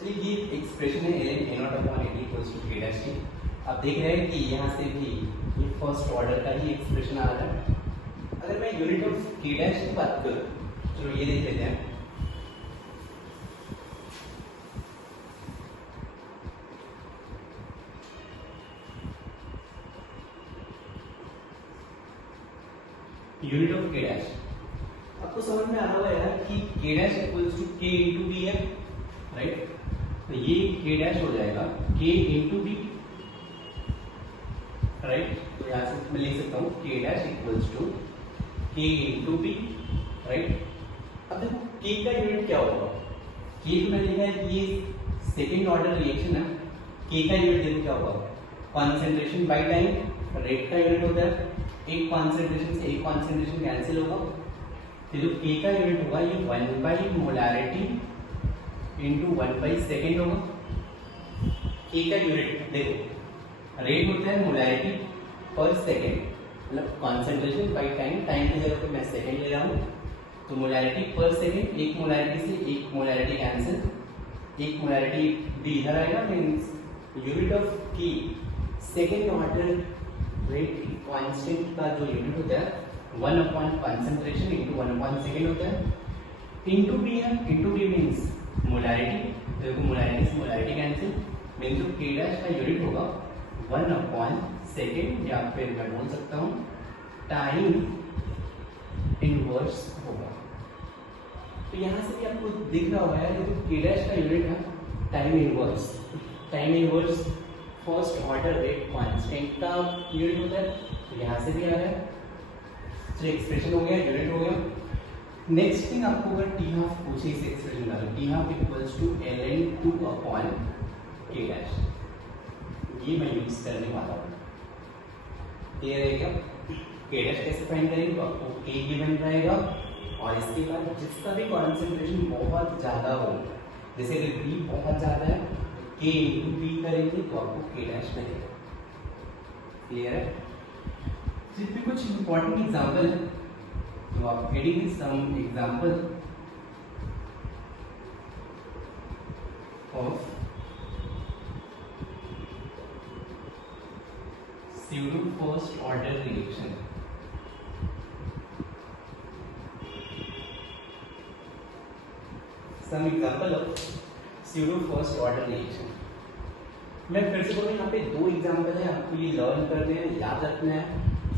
चलिए ये एक्सप्रेशन है ln a naught upon a equals to k dash t. आप देख रहे हैं कि यहाँ से भी ये फर्स्ट ऑर्डर का ही एक्सप्रेशन आ रहा है। अगर मैं यूनिट ऑफ k डैश की बात करूँ, चलो ये देख लेते हैं। यूनिट ऑफ k डैश आपको समझ में आ रहा होगा यार कि k dash equals to k into b है, राइट। तो ये k डैश हो जाएगा k इंटू बी, राइट। तो यहाँ से मैं लिख सकता हूँ k dash equals to k into b, right. अब देखो k का यूनिट क्या होगा। k तो मैंने लिखा है कि ये सेकेंड ऑर्डर रिएक्शन है। k का यूनिट देखो क्या होगा, कॉन्सेंट्रेशन बाय टाइम। रेट का यूनिट होता है, एक कॉन्सेंट्रेशन से एक कॉन्सेंट्रेशन कैंसिल होगा। तो जो k का यूनिट होगा ये 1 by molarity into 1 by second होगा। k का यूनिट देखो, रेट होता है मोलारिटी पर सेकेंड, मतलब कॉन्सेंट्रेशन बाई टाइम। टाइम की जगह पे मैं सेकेंड ले रहा हूँ, तो मोलारिटी पर सेकेंड। एक मोलारिटी से एक मोलारिटी कैंसिल, एक मोलारिटी भी इधर आएगा। मीन्स यूनिट ऑफ की सेकेंड ऑर्डर रेट कांस्टेंट का जो यूनिट होता है 1 upon concentration into 1 upon second होता है। इंटू बी है, इंटू बी मीन्स मोलारिटी। देखो मोलारिटी से मोलारिटी कैंसिल, मीन्स जो k डैश का यूनिट होगा 1 अपॉन सेकेंड, या फिर मैं बोल सकता हूँ टाइम इनवर्स होगा। तो यहाँ से भी आपको दिख रहा होगा जो k डैश का यूनिट है time inverse. Time inverse first order rate constant का यूनिट होता है, तो यहाँ से भी आ रहा है। तो एक्सप्रेशन हो गया, यूनिट हो गया। नेक्स्ट थिंग आपको अगर टी हाफ पूछे इस एक्सप्रेशन का, t half equals to ln 2 upon k dash, ये मैं यूज करने वाला हूँ। क्लियर है क्या? k डैश कैसे फाइंड करेंगे, तो आपको k गिवन रहेगा और इसके बाद जिसका भी कॉन्सेंट्रेशन बहुत ज्यादा हो, जैसे अगर b बहुत ज्यादा है k इंटू बी करेंगे तो आपको k डैश मिलेगा। क्लियर है? सिर्फ भी कुछ इंपॉर्टेंट एग्जांपल है, तो आप adding some example of pseudo first order reaction। Some example of pseudo first order reaction। मैं फिर से बोलूँ, यहाँ पे दो एग्जांपल है, आपको ये लर्न करने हैं, याद रखना है,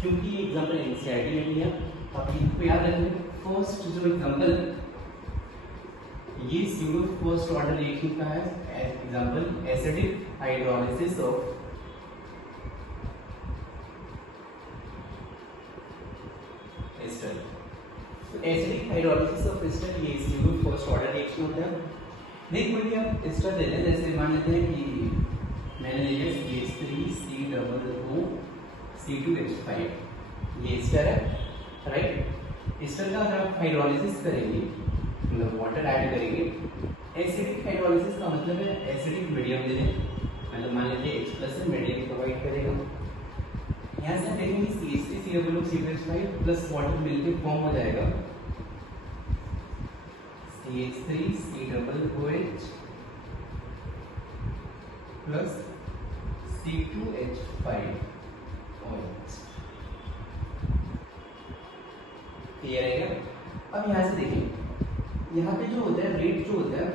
क्योंकि ये एग्जांपल एनसीईआरटी में भी है। आप इनको याद रखें। फर्स्ट जो एग्जांपल ये pseudo first order reaction का है, example acidic hydrolysis of ester. तो एसिडिक हाइड्रोलिसिस ऑफ एस्टर ये pseudo first order reaction होता है। नहीं कोई भी आप एस्टर ले लें, जैसे मान लेते हैं कि मैंने लिया CH3COO C2H5, ये एस्टर है, राइट। एस्टर का अगर आप हाइड्रोलिसिस करेंगे, मतलब वाटर ऐड करेंगे, एसिडिक हाइड्रोलिसिस का मतलब है एसिडिक मीडियम दे दें, मतलब मान लीजिए H+ से मीडियम प्रोवाइड करेगा। यहाँ से देखेंगे CH3COO C2H5 प्लस वाटर मिलकर फॉर्म हो जाएगा CH3COOH प्लस C2H5OH। क्लियर है क्या? अब यहाँ से देखिए, यहाँ पे जो होता है रेट जो होता है,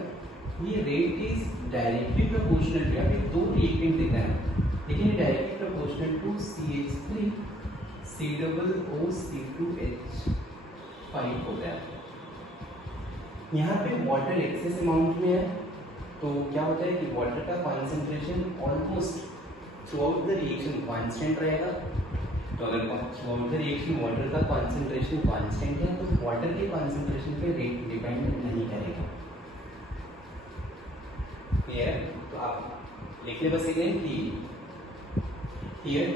ये rate is directly proportional to, यहाँ पे दो रिएक्टेंट देता है, लेकिन directly proportional to CH3COO C2H5 होता है। यहाँ पे वाटर एक्सेस अमाउंट में है, तो क्या होता है कि वाटर का concentration almost through out the reaction constant रहेगा। तो अगर through out the reaction water का कॉन्सेंट्रेशन कांस्टेंट है, तो वाटर के कॉन्सेंट्रेशन पे रेट डिपेंड नहीं करेगा। क्लियर? तो आप लिख ले बस अगेन कि here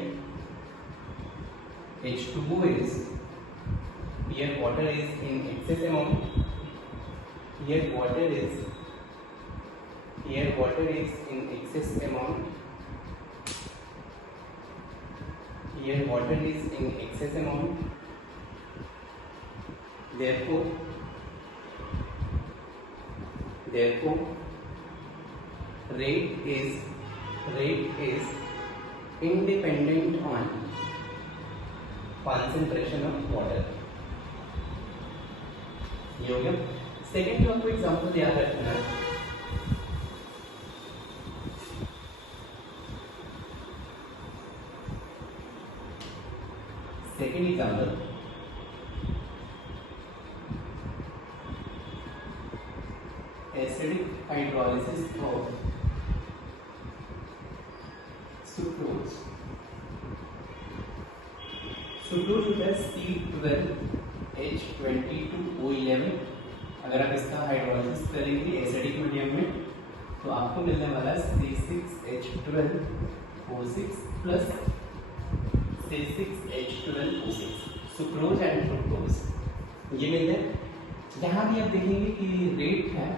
H2O is, here water is in excess amount, here water is in excess amount, here water is in excess amount, therefore rate is independent on concentration of water। ये हो गया। Second आपको example याद रखना है, second example acidic hydrolysis of sucrose. Sucrose होता है C12H22O11। अगर आप इसका हाइड्रोलिसिस करेंगे एसिडिक मीडियम में तो आपको मिलने वाला C6H12O6 plus C6H12O6, sucrose and fructose ये मिलते हैं। यहाँ भी आप देखेंगे कि रेट है,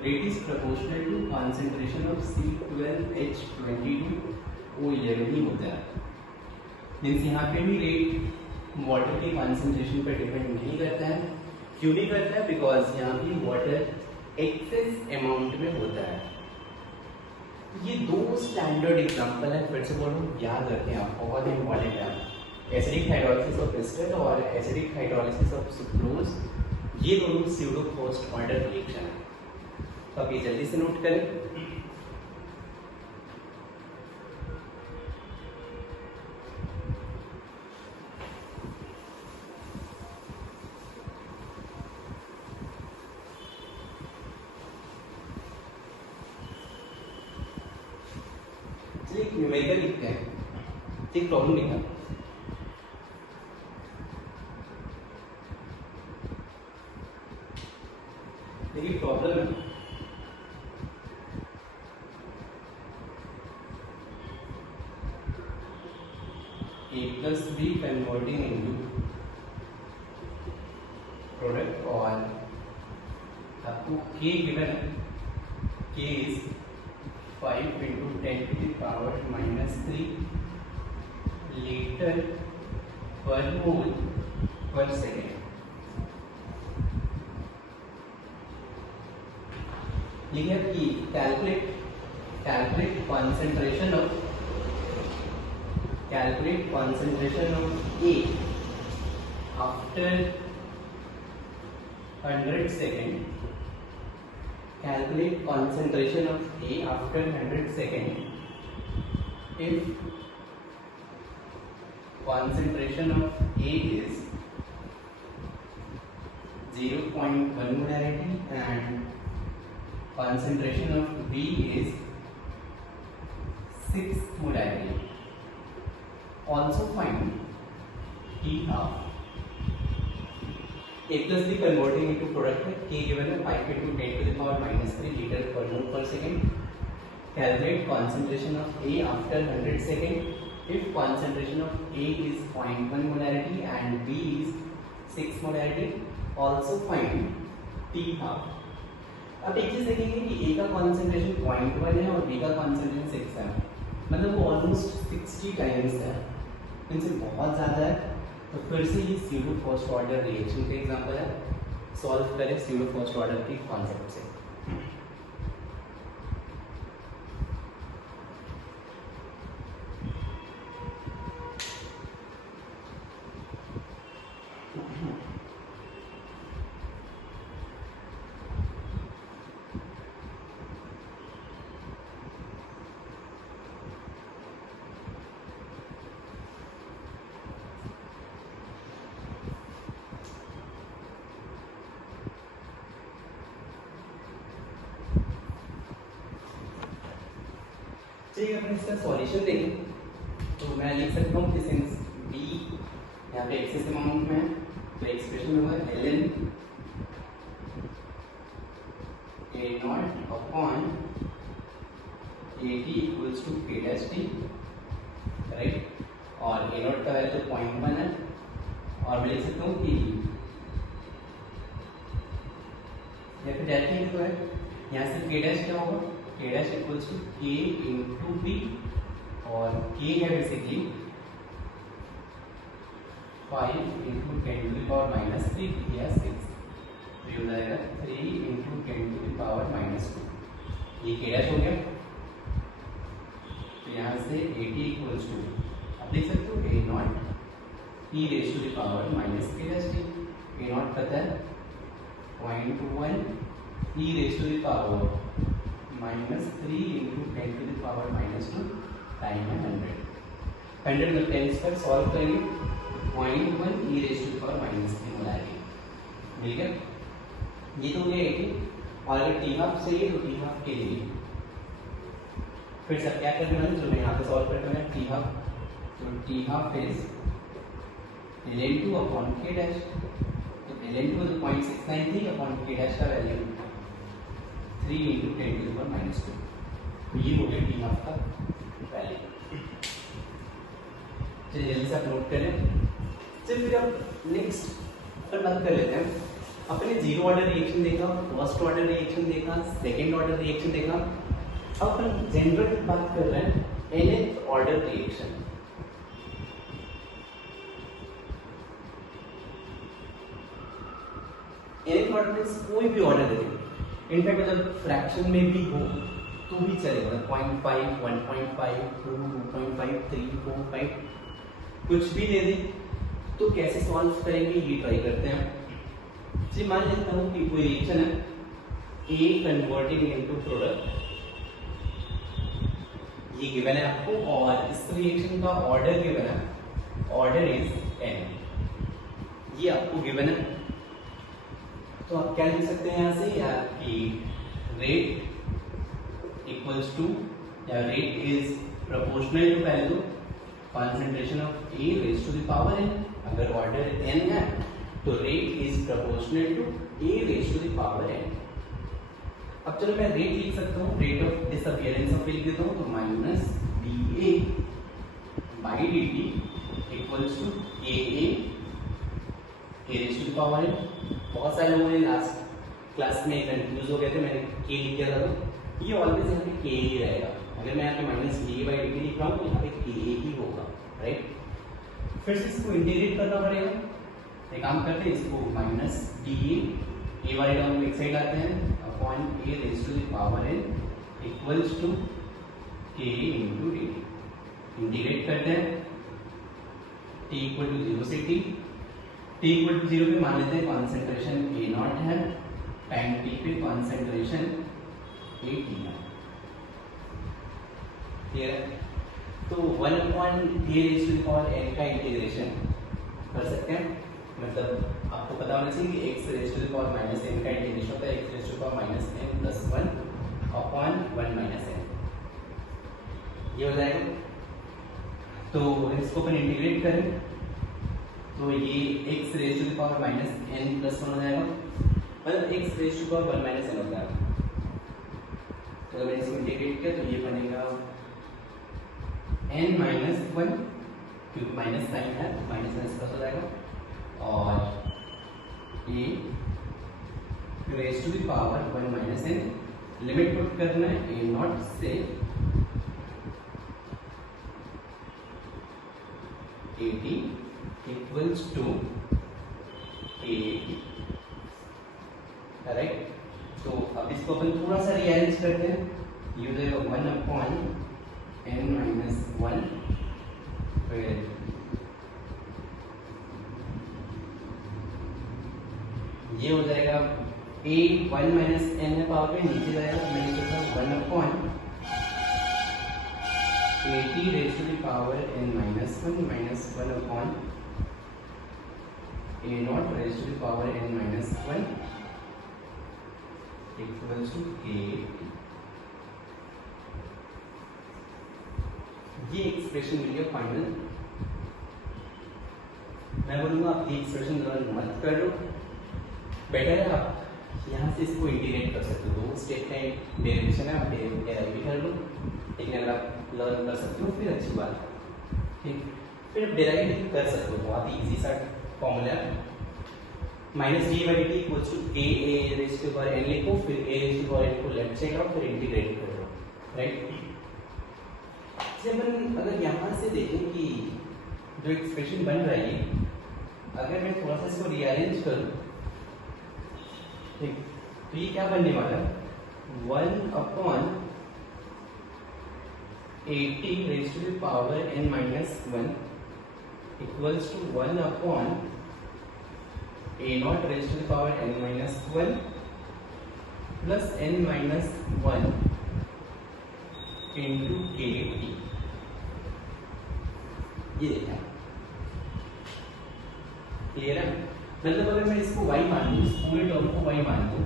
rate is proportional to concentration of C12H22O11 ही होता है। मीन्स यहाँ पे भी रेट वाटर के कॉन्सेंट्रेशन पर डिपेंड नहीं करता है। क्यों नहीं करता है? बिकॉज यहाँ भी वाटर एक्सेस अमाउंट में होता है। ये दो स्टैंडर्ड एग्जांपल है, फिर से बोलो याद रखें आप, बहुत इंपॉर्टेंट है। एसिडिक हाइड्रोलिसिस ऑफ एस्टर और एसिडिक हाइड्रोलिसिस ऑफ सुक्रोज, ये दोनों स्यूडो फर्स्ट ऑर्डर रिएक्शन है। तो आप ये जल्दी से नोट करें। चलिए न्यूमेरिकल लिखते हैं, एक प्रॉब्लम लिखा। देखिए प्रॉब्लम है A+B कन्वर्टिंग इनटू प्रोडक्ट और आपको K गिवन है, K is 5 into 10 to the power -3 litre पर मोल पर सेकेंड। लिखिए कि calculate concentration of A after 100 second। Calculate concentration of A after 100 second if concentration of A is 0.1 molarity and concentration of B is 6 molarity। Also find T half। A+B converting into product है, K given है 5 into 10 to the power -3 litre per mole per second। Calculate concentration of A after 100 second if concentration of A is 0.1 molarity and B is 6 molarity। Also find T half। अब एक चीज देखेंगे कि A का concentration 0.1 है और B का concentration 6 है, मतलब वो ऑलमोस्ट 60 टाइम्स है, इनसे बहुत ज़्यादा है। तो फिर से ये स्यूडो फर्स्ट ऑर्डर रिएक्शन के एग्जांपल है, सॉल्व करें स्यूडो फर्स्ट ऑर्डर के कॉन्सेप्ट से। चलिए अपन इसका सॉल्यूशन देखें। तो मैं लिख सकता हूँ कि सिंस B यहाँ पे एक्सेस अमाउंट में है तो एक्सप्रेशन होगा ln A0 upon AT equals to K'(T), right. और A0 का वैल्यू तो 0.1 है और मैं लिख सकता हूँ कि या फिर डायरेक्टली तो है यहाँ से K' क्या होगा, K' equals to K into B और K है basically 5 into 10 to the power -3 या 6, तो ये हो जाएगा 3 इंटू 10 टू द पावर -2। ये K' हो गया। से ए टी इक्वल्स टू, आप देख सकते हो A naught e raise to the power minus k dash t, A naught पता है 0.1 e raise to the power -3 into 10 to the power -2 time है 100 में 10 पर सॉल्व करेंगे 0.1 e raise to the power -3 मिलाएंगे, मिल गया। ये तो हो गया 80 और अगर टी हाफ चाहिए तो टी हाफ के लिए फिर सब क्या करना है, जो मैं यहाँ पे सॉल्व करता हूँ टी हाफ, तो t half is ln2 upon k dash, तो ln2 तो 0.69 थी अपॉन k डैश का value 3 into 10 to the power -2, तो ये हो गया टी हाफ का वैल्यू। चलिए जल्दी से आप नोट करें। चलिए फिर अब नेक्स्ट अपन बात कर लेते हैं। अपने जीरो ऑर्डर रिएक्शन देखा, फर्स्ट ऑर्डर रिएक्शन देखा, सेकेंड ऑर्डर रिएक्शन देखा, अब अपन जनरल बात कर रहे हैं nth order reaction. nth order में कोई भी ऑर्डर दे दें, इनफैक्ट अगर फ्रैक्शन में भी हो तो भी चलेगा, 0.5 1.5 2 2.5 3 4 5 कुछ भी दे दे, तो कैसे सॉल्व करेंगे ये ट्राई करते हैं। जी मान लेता हूँ कि कोई रिएक्शन है A कन्वर्टिंग इनटू प्रोडक्ट, ये गिवन है आपको और इस रिएक्शन का ऑर्डर गिवन है, ऑर्डर इज n, ये आपको गिवन है। तो आप क्या लिख सकते हैं यहाँ से, या कि रेट इक्वल्स टू, या रेट इज प्रोपोर्शनल टू पहले तो concentration of A raise to the power n, अगर ऑर्डर n है तो rate is proportional to A raise to the power n। अब चलो मैं रेट लिख सकता हूँ, रेट ऑफ डिसअपियरेंस ऑफ लिख देता हूँ, तो minus BA by dt equals to KA A raise to the power n। बहुत सारे लोगों ने लास्ट क्लास में कंफ्यूज हो गए थे, मैंने K लिख दिया था, तो ये ऑलवेज यहाँ पे K ही रहेगा। अगर मैं यहाँ पे माइनस BA बाई dt लिख रहा हूँ तो यहाँ पे KA ही होगा, राइट। फिर से इसको इंटीग्रेट करना पड़ेगा, एक काम करते हैं, इसको माइनस BA A वाले टर्म एक साइड आते हैं upon A raise to the power n equals to K into dt, integrate करते हैं t इक्वल टू 0 से t इक्वल टू 0 पे मान लेते हैं कॉन्सेंट्रेशन A नॉट है, टाइम t पे कॉन्सेंट्रेशन A t है, क्लियर है। तो 1 upon A raise to the power n का इंटीग्रेशन कर सकते हैं, मतलब आपको पता होना चाहिए कि x raise to the power minus n का इंटीग्रेशन होता है x raise to the power minus n plus 1 upon 1 minus n, ये हो जाएगा। तो इसको अपन इंटीग्रेट करें तो ये x raise to the power minus n plus 1 हो जाएगा, मतलब x raise to the power 1 minus n हो जाएगा। तो अगर इसको इंटीग्रेट किया तो ये बनेगा n माइनस 1, क्योंकि माइनस साइन है तो माइनस माइनस प्लस हो जाएगा, और a raise to the power 1 minus n, limit put करना है a नॉट से at equals to a, correct. तो अब इसको अपन थोड़ा सा रिअरेंज करते हैं, ये हो जाएगा 1 अपॉन n माइनस 1, फिर ये हो जाएगा a 1 माइनस n है पावर पे नीचे जाएगा, तो मैं लिख सकता हूँ 1 upon at raise to the power n minus 1 minus 1 upon a naught raise to the power n minus 1 equals to a। ये एक्सप्रेशन मिल गया फाइनल। मैं बोलूँगा आप ये एक्सप्रेशन लर्न मत करो, बेटर है आप यहाँ से इसको इंटीग्रेट कर सकते हो, 2 स्टेप का डेरिवेशन है, आप डेराइव भी कर लो, लेकिन अगर आप लर्न कर सकते हो फिर अच्छी बात है, ठीक। फिर आप डेराइव कर सकते हो, बहुत ही इजी सा फॉर्मूला है, minus d by d equals to a raise to power n लिखो, फिर a raise to power n को लेफ्ट साइड आओ, फिर इंटीग्रेट करो, राइट। अपन अगर यहाँ से देखें कि जो एक्सप्रेशन बन रहा है, अगर मैं थोड़ा सा इसको रीअरेंज करूँ, ठीक, तो ये क्या बनने वाला है, 1 upon 80 raised to the power n minus 1 equals to 1 upon a naught raised to the power n minus 1 plus n minus 1 into kt। ये देखा क्लियर है। मतलब अगर मैं इसको y मान लूँ, इस पूरे टर्म को y मान लूँ,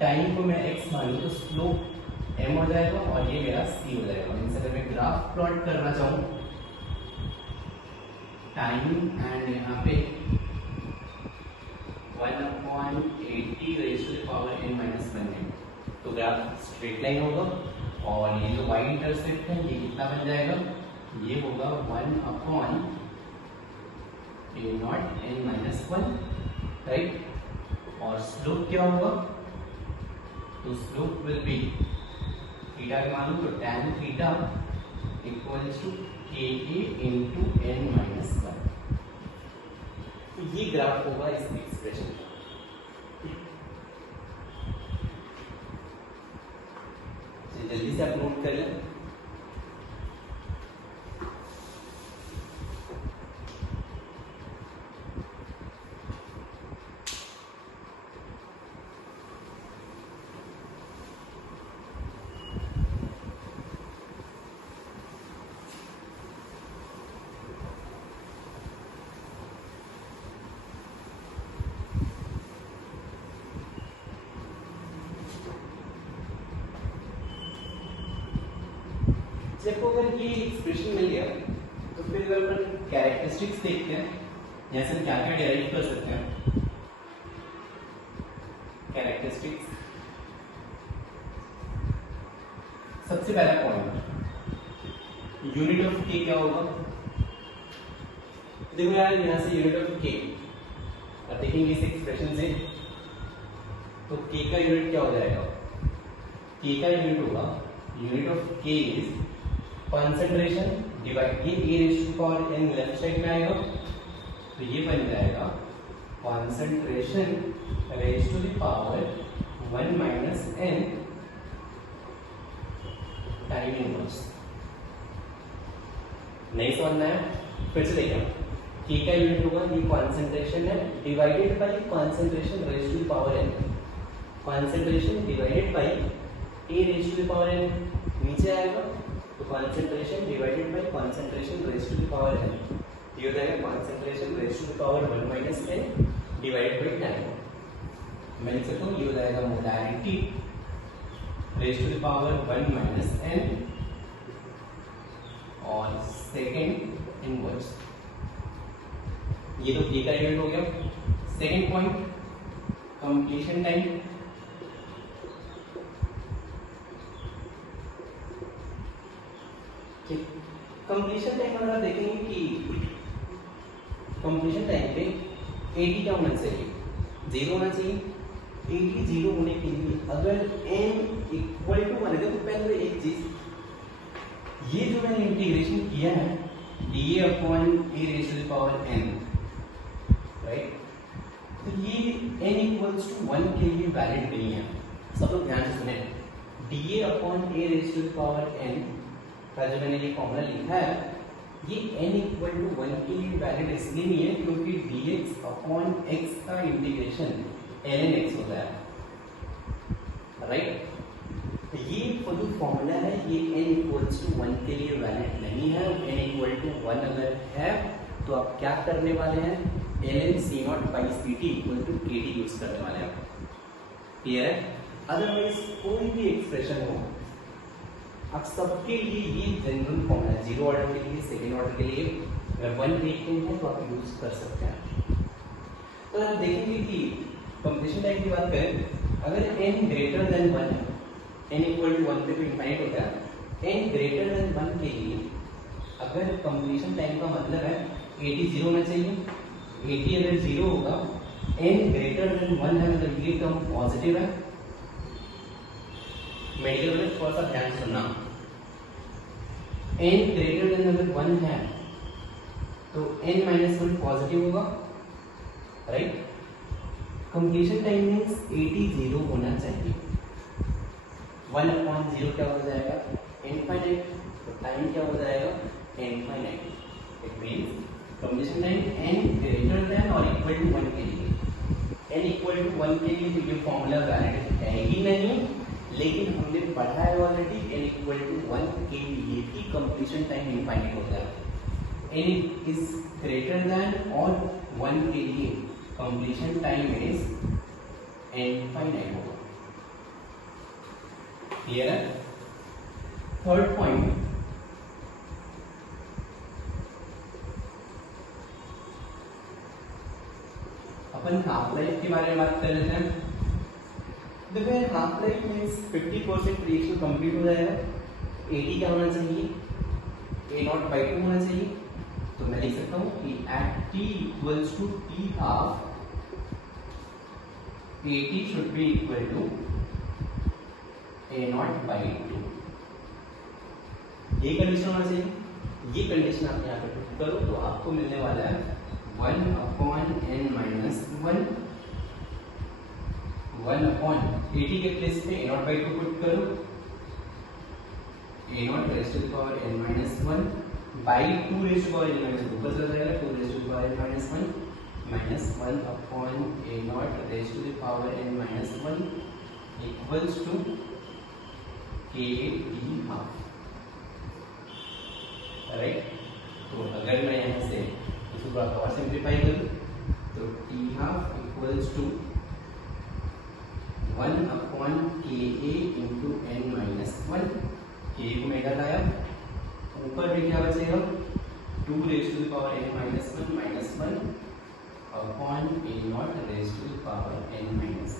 टाइम को मैं x मान लूँ, तो स्लोप m हो जाएगा और ये मेरा c हो जाएगा। मीन्स अगर मैं ग्राफ प्लॉट करना चाहूँ टाइम एंड यहाँ पे 1/80 raise to the power n minus 1 है, तो ग्राफ स्ट्रेट लाइन होगा और ये जो y इंटरसेप्ट है ये कितना बन जाएगा, ये होगा 1/a not n minus 1, right. और स्लोप क्या होगा, तो स्लोप विल बी थीटा के मान लो तो tan theta equals to ka into n minus 1। ये ग्राफ होगा इस एक्सप्रेशन का। जल्दी से आप नोट कर लें। जब अगर ये एक्सप्रेशन मिल गया तो फिर अगर अपन कैरेक्टरिस्टिक्स देखते हैं, यहाँ से क्या क्या डिराइव कर सकते हैं। कैरेक्टरिस्टिक्स, सबसे पहला पॉइंट यूनिट ऑफ के क्या होगा। देखो यार यहाँ से यूनिट ऑफ के अब देखेंगे इस एक्सप्रेशन से, तो के का यूनिट क्या हो जाएगा, के का यूनिट होगा, unit of k is concentration divide, ये a raise to power n left side में आएगा तो ये बन जाएगा concentration raise to the power 1 minus n time inverse. नहीं समझना है, फिर से देखिए k का यूनिट होगा, ये कंसंट्रेशन है divided by concentration raise to the power n, concentration divided by a raise to the power n नीचे आएगा तो concentration divided by concentration raise to the power n, ये हो जाएगा concentration raise to the power 1 minus n divided by time. मैं लिख सकता हूँ ये हो जाएगा molarity raise to the power 1 minus n और सेकेंड इनवर्स। ये तो k का यूनिट हो गया। Second point completion time, completion time अगर देखेंगे कि कंप्लीशन टाइम पे 80 क्या होना चाहिए, 0 होना चाहिए। 80 0 होने के लिए अगर n इक्वल टू 1 है तो पहले एक चीज, ये जो मैंने इंटीग्रेशन किया है dA upon a raise to the power n, right, तो ये n इक्वल्स टू 1 के लिए वैलिड नहीं है। सब लोग ध्यान से सुने, dA upon a raise to the power n का जो मैंने ये फॉर्मूला लिखा है ये n इक्वल टू 1 के लिए वैलिड इसलिए नहीं है क्योंकि dx अपॉन x का इंटीग्रेशन ln x होता है, राइट। तो ये जो फॉर्मूला है ये n इक्वल्स टू 1 के लिए वैलिड नहीं है। n इक्वल टू 1 अगर है तो आप क्या करने वाले हैं, ln c0 by ct equal to kt use करने वाले हैं। क्लियर है। अदरवाइज कोई भी एक्सप्रेशन हो अब सबके लिए ये जनरल फॉर्मूला है, 0 ऑर्डर के लिए, सेकेंड ऑर्डर के लिए अगर 1 देखते हैं तो आप यूज कर सकते हैं। तो आप देखेंगे कि कंप्लीशन टाइम की बात करें, अगर n ग्रेटर देन 1 है, n इक्वल टू 1 पे तो इनफाइनाइट होता है, n ग्रेटर देन 1 के लिए अगर कंप्लीशन टाइम का मतलब है 80 0 होना चाहिए। 80 अगर 0 होगा, n ग्रेटर देन 1 है मतलब ये टर्म पॉजिटिव है। मेडिकल में थोड़ा सा ध्यान सुनना, n ग्रेटर देन अगर 1 है तो n माइनस 1 पॉजिटिव होगा, राइट। कंप्लीशन टाइम मींस 80 0 होना चाहिए। 1/0 क्या हो जाएगा, इनफाइनाइट, तो टाइम क्या हो जाएगा infinite. It means completion time n greater than और इक्वल टू 1 के लिए, n इक्वल टू 1 के लिए तो ये फॉर्मूला वैलिड है ही नहीं, लेकिन हमने पढ़ा है ऑलरेडी n इक्वल टू 1 के लिए ही कंप्लीशन टाइम इनफाइनाइट होता है। n इज ग्रेटर देन और 1 के लिए कंप्लीशन टाइम इज इनफाइनाइट होगा। क्लियर है? थर्ड पॉइंट, अपन हाफ लाइफ के बारे में बात कर लेते हैं। देखो हाफ लाइफ में 50% रिएक्शन कंप्लीट हो जाएगा। 80 क्या होना चाहिए, a0/2 होना चाहिए। तो मैं लिख सकता हूँ कि at t equals to t half, 80 should be equal to a0/2। ये कंडीशन होना चाहिए। ये कंडीशन आप यहाँ पे पुट करो तो आपको मिलने वाला है 1/n-1, 1/80 के प्लेस पे a0/2 पुट करो, a0 raised to the power n-1 by 2 raised to the power n-2 बस हो जाएगा 2 raised to the power n-1 minus 1/a0 raised to the power n-1 equals to k/t half, right. तो अगर मैं यहाँ से इसको थोड़ा और सिंप्लीफाई करूँ तो t half equals to 1/ka into n-1, k को मैं इधर लाया, ऊपर भी क्या बचेगा 2 raised to the power n-1 minus 1/a0 raised to the power n-1।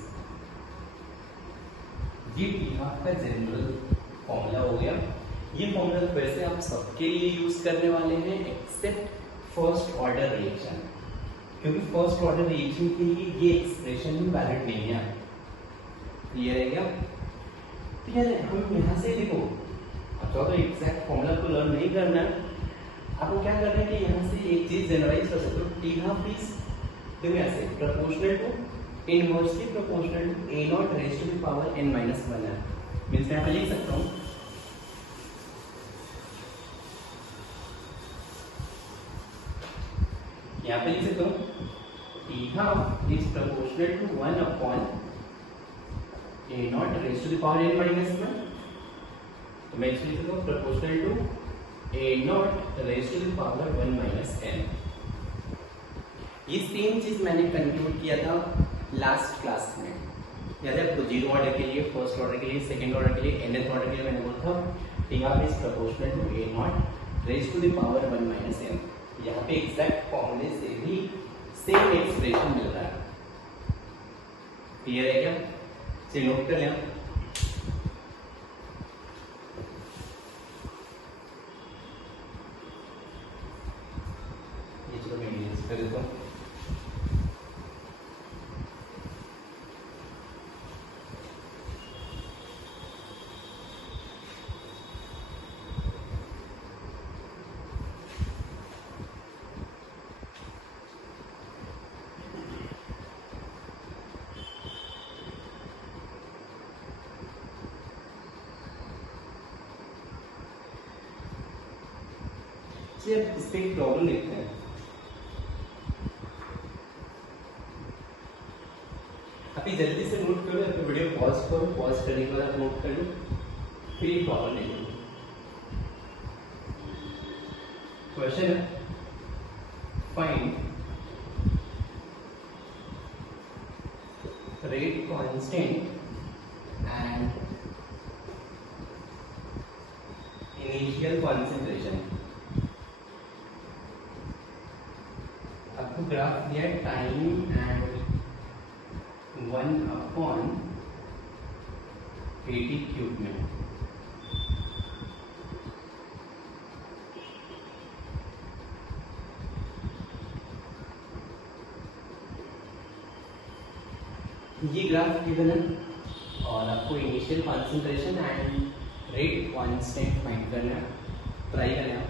ये t half का जनरल फॉर्मूला हो गया। ये फॉर्मूला वैसे आप सबके लिए यूज करने वाले हैं एक्सेप्ट फर्स्ट ऑर्डर रिएक्शन, क्योंकि फर्स्ट ऑर्डर रिएक्शन के लिए ये एक्सप्रेशन ही वैलिड नहीं है। क्लियर है क्या? ठीक है, हम यहाँ से देखो अब तो एग्जैक्ट फॉर्मूला को लर्न नहीं करना है, आपको क्या करना है कि यहाँ से एक चीज जनरलाइज कर सकते हो, टी हाफ इज देखो ऐसे proportional to inversely proportional to a0 raise to the power n-1 है। मींस मैं लिख सकता हूँ यहाँ पे लिख सकता हूँ t half is proportional to 1/a0 raised to the power n-1। तो मैं इसलिए लिख सकता हूँ proportional to a0 raised to the power 1 - n। ये सेम चीज मैंने कंक्लूड किया था लास्ट क्लास में, याद है? तो जीरो ऑर्डर के लिए, फर्स्ट ऑर्डर के लिए, सेकंड ऑर्डर के लिए, nth ऑर्डर के लिए मैंने बोला था t half is proportional to a0 raised to the power 1 - n। यहाँ पे एग्जैक्ट फॉर्मूले से भी सेम एक्सप्रेशन मिल रहा है। क्लियर है क्या? चलिए नोट कर लें। ये चलो मैं डिलीट कर देता हूँ। इस पे एक प्रॉब्लम लिखते हैं। अभी जल्दी से नोट करो, अपनी वीडियो पॉज करो, पॉज करने के बाद नोट कर लो, फिर एक प्रॉब्लम लिखो। क्वेश्चन है find rate constant and initial concentration. Graph दिया टाइम एंड 1/80 क्यूब में। ये ग्राफ गिवन है और आपको initial concentration and rate constant find करना है। ट्राई करें आप।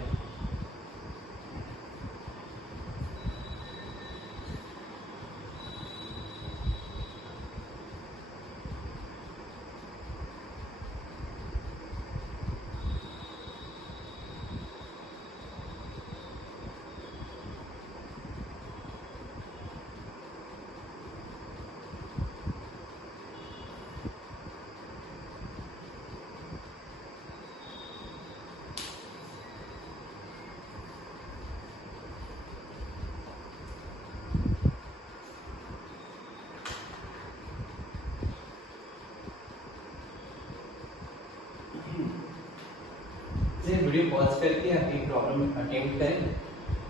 वीडियो पॉज करके अपनी प्रॉब्लम अटेम्प्ट करें,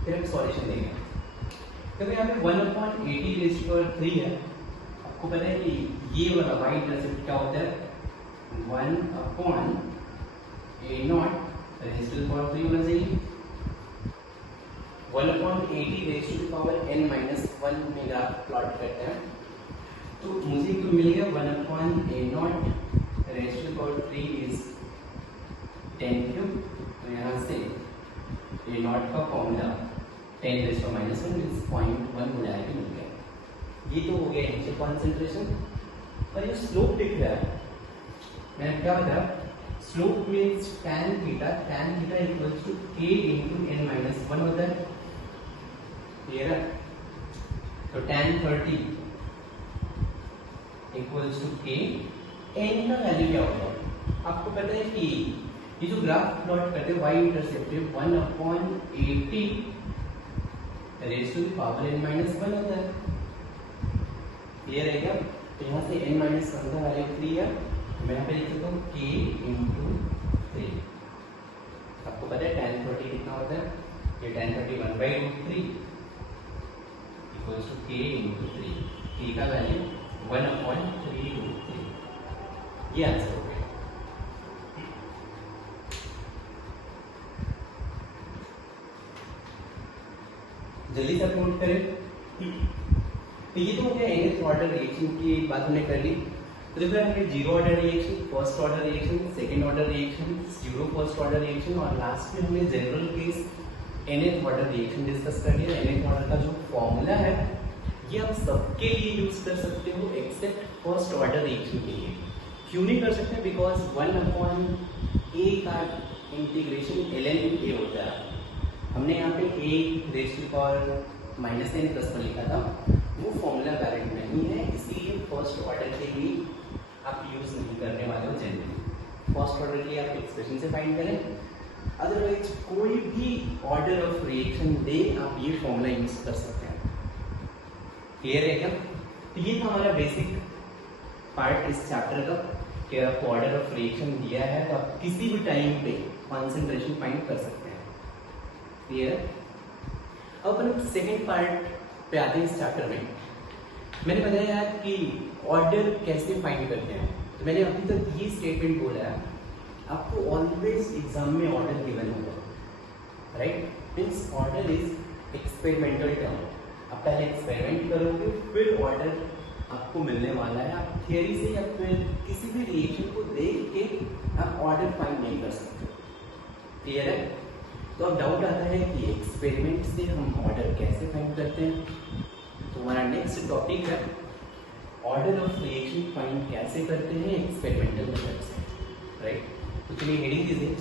फिर हम सॉल्यूशन देंगे। तो यहाँ पे 1/80 है। आपको पता है कि ये वाला y इंटरसेप्ट क्या होता है, 1/a0 raise to the power 3 होना चाहिए। 1/80 raise to the power n-1 मेरा प्लॉट करते हैं, तो मुझे क्यों मिल गया 1/a0 raise to the power 3 is 10^3। तो यहाँ से a0 का फॉर्मूला 10⁻⁻1 इज 0.1 हो जाएगा, मिल गया। ये तो हो गया इनिशियल कॉन्सेंट्रेशन। और ये स्लोप दिख रहा है, मैंने क्या बताया, slope means tan theta equals to k into n-1 होता है, क्लियर है। तो tan 30 equals to k, n का वैल्यू क्या होगा, आपको पता है कि ये जो ग्राफ प्लॉट करते हैं y intercept 1/80 raise to the power n-1 होता है, क्लियर है क्या। तो यहाँ से n-1 का वैल्यू 3 है, मैं यहाँ पे लिख सकता हूँ k इंटू 3। आपको पता है tan 30 कितना होता है, ये tan 30 1/√3 equals to k into 3, k का वैल्यू 1/3√3। ये आंसर हो गया। जल्दी से नोट करें। तो ये तो हो गया nth ऑर्डर रिएक्शन की बात हमने कर ली। तो देखो हमने zero order reaction, first order reaction, second order reaction, zero first order reaction और लास्ट में हमने general case nth order reaction discuss कर लिया। nth ऑर्डर का जो फॉर्मूला है ये आप सबके लिए यूज कर सकते हो एक्सेप्ट फर्स्ट ऑर्डर रिएक्शन के लिए। क्यों नहीं कर सकते, बिकॉज 1/a का इंटीग्रेशन ln a होता है। हमने यहाँ पे a raise to the power -n+1 लिखा था, वो फॉर्मूला वैलिड नहीं है, इसीलिए फर्स्ट ऑर्डर के लिए आप यूज नहीं करने वाले हो जनरली। फर्स्ट ऑर्डर के लिए आप एक्सप्रेशन से फाइंड करें, अदरवाइज कोई भी ऑर्डर ऑफ रिएक्शन दे आप ये फॉर्मूला यूज कर सकते हैं, क्लियर है क्या। तो ये था हमारा बेसिक पार्ट इस चैप्टर का कि आपको ऑर्डर ऑफ रिएक्शन दिया है तो आप किसी भी टाइम पे कॉन्सेंट्रेशन फाइंड कर सकते हैं, क्लियर है। अब अपन सेकेंड पार्ट पे आते हैं इस चैप्टर में। मैंने बताया यार कि ऑर्डर कैसे फाइंड करते हैं, तो मैंने अभी तक ये स्टेटमेंट बोला है, आपको ऑलवेज एग्जाम में ऑर्डर गिवन होगा, right. Means order is experimental term, आप पहले एक्सपेरिमेंट करोगे फिर ऑर्डर आपको मिलने वाला है। आप थियरी से या फिर किसी भी रिएक्शन को देख के आप ऑर्डर फाइंड नहीं कर सकते, क्लियर है। तो अब डाउट आता है कि एक्सपेरिमेंट से हम ऑर्डर कैसे फाइंड करते हैं, तो हमारा नेक्स्ट टॉपिक है ऑर्डर ऑफ रिएक्शन फाइंड कैसे करते हैं एक्सपेरिमेंटल मेथड से, राइट। तो चलिए हेडिंग दीजिए।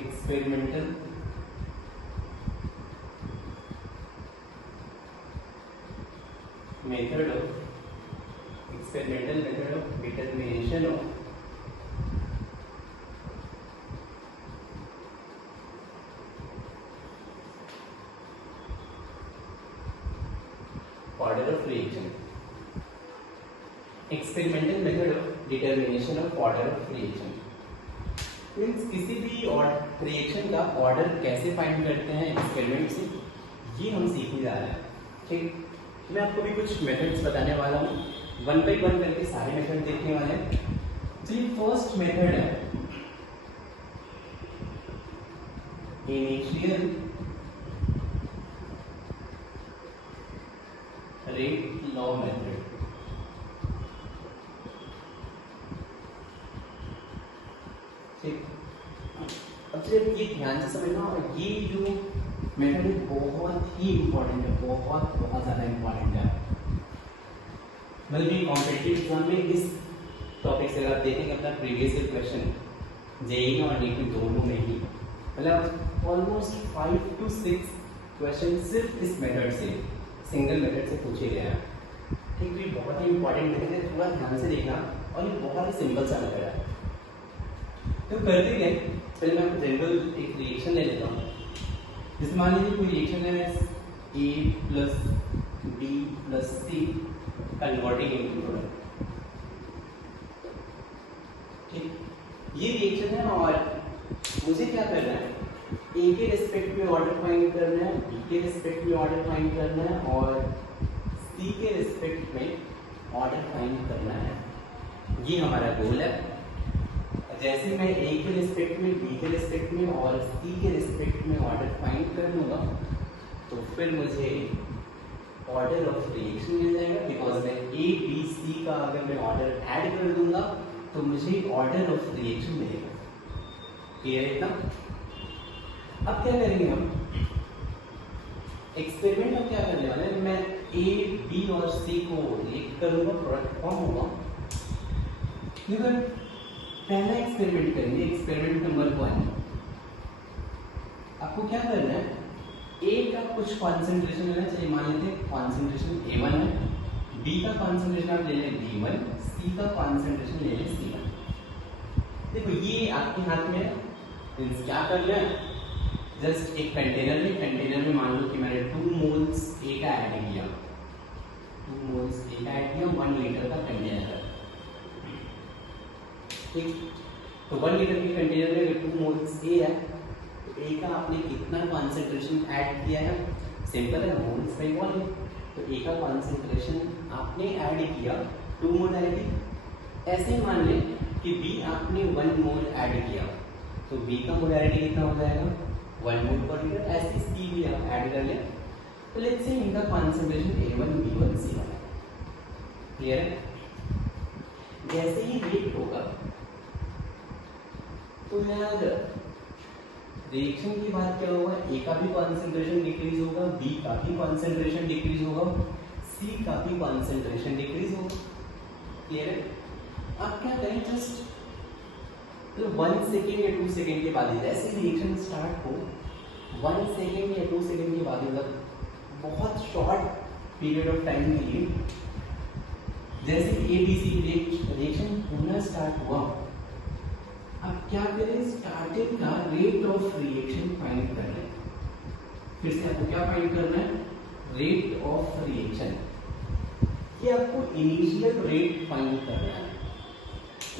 Experimental method of determination of order of reaction. Experimental method of determination of order of reaction means किसी भी रिएक्शन का ऑर्डर कैसे फाइंड करते हैं एक्सपेरिमेंट से, ये हम सीखने जा रहे हैं, ठीक। मैं आपको भी कुछ मेथड्स बताने वाला हूँ, 1 by 1 करके सारे मेथड देखने वाले हैं। चलिए फर्स्ट मेथड है इनिशियल रेट लॉ मेथड। ठीक, अब सिर्फ ये ध्यान से समझना, और ये जो मेथड है बहुत ही इंपॉर्टेंट है, बहुत ज्यादा इंपॉर्टेंट है। मतलब कि कॉम्पिटिटिव एग्जाम में इस टॉपिक से अगर आप देखेंगे अपना प्रीवियस ईयर क्वेश्चन जेईई और नीट दोनों में ही मतलब ऑलमोस्ट 5 to 6 क्वेश्चन सिर्फ इस मेथड से सिंगल मेथड से पूछे गए हैं। ठीक, तो ये बहुत ही इंपॉर्टेंट है, थोड़ा ध्यान से देखना और ये बहुत ही सिंपल सा मेथड है। तो करते गए पहले मैं आपको जनरल एक रिएक्शन ले लेता हूँ। जैसे मान लीजिए कोई रिएक्शन है A plus B plus C converting into product. ठीक, ये रिएक्शन है और मुझे क्या करना है, A के रिस्पेक्ट में ऑर्डर फाइंड करना है, B के रिस्पेक्ट में ऑर्डर फाइंड करना है और C के रिस्पेक्ट में ऑर्डर फाइंड करना है। ये हमारा गोल है। जैसे मैं A के रिस्पेक्ट में, B के रिस्पेक्ट में और C के रिस्पेक्ट में ऑर्डर फाइंड कर लूँगा तो फिर मुझे ऑर्डर ऑफ रिएक्शन मिल जाएगा। बिकॉज मैं A, B, C का अगर मैं ऑर्डर ऐड कर दूंगा तो मुझे ऑर्डर ऑफ रिएक्शन मिलेगा। क्लियर है इतना? अब क्या करेंगे हम, एक्सपेरिमेंट में क्या करने वाले हैं, मैं A, B और C को रिएक्ट करूंगा, प्रोडक्ट फॉर्म होगा। पहला एक्सपेरिमेंट करेंगे, एक्सपेरिमेंट नंबर 1। आपको क्या करना है, A का कुछ कॉन्सेंट्रेशन लेना चाहिए, मान लेते हैं कॉन्सेंट्रेशन A1 है, B का कॉन्सेंट्रेशन आप ले लें B1, C का कॉन्सेंट्रेशन ले लें C1। देखो ये आपके हाथ में है, क्या करना है, जस्ट एक कंटेनर में मान लो कि मैंने 2 मोल्स A का ऐड किया, 2 मोल्स A का ऐड किया 1 लीटर का कंटेनर है। ठीक, तो 1 लीटर के कंटेनर में अगर 2 मोल्स A है तो A का आपने कितना कॉन्सेंट्रेशन ऐड किया है, सिंपल है, मोल्स बाई वॉल्यूम। तो A का कॉन्सेंट्रेशन आपने ऐड किया 2 मोल डायरेक्टली। ऐसे ही मान लें कि B आपने 1 मोल ऐड किया तो B का मोलैरिटी कितना हो जाएगा, 1 मोल पर लीटर। ऐसे C भी आप ऐड कर लें तो लेट्स से इनका कॉन्सेंट्रेशन A1, B1, C1 है। क्लियर है? जैसे ही रिएक्ट होगा तो यार रिएक्शन के बाद क्या होगा, A का भी कॉन्सेंट्रेशन डिक्रीज होगा, B का भी कॉन्सेंट्रेशन डिक्रीज होगा, C का भी कॉन्सेंट्रेशन डिक्रीज होगा। क्लियर है? आप क्या करें, जस्ट तो 1 सेकेंड या 2 सेकेंड के बाद जैसे रिएक्शन स्टार्ट हो 1 सेकेंड या 2 सेकेंड के बाद, मतलब बहुत शॉर्ट पीरियड ऑफ टाइम के लिए जैसे ABC रिएक्शन होना स्टार्ट हुआ, अब क्या करें, स्टार्टिंग का रेट ऑफ रिएक्शन फाइंड कर लें। फिर से आपको क्या फाइंड करना है, रेट ऑफ रिएक्शन। ये आपको इनिशियल रेट फाइंड करना है।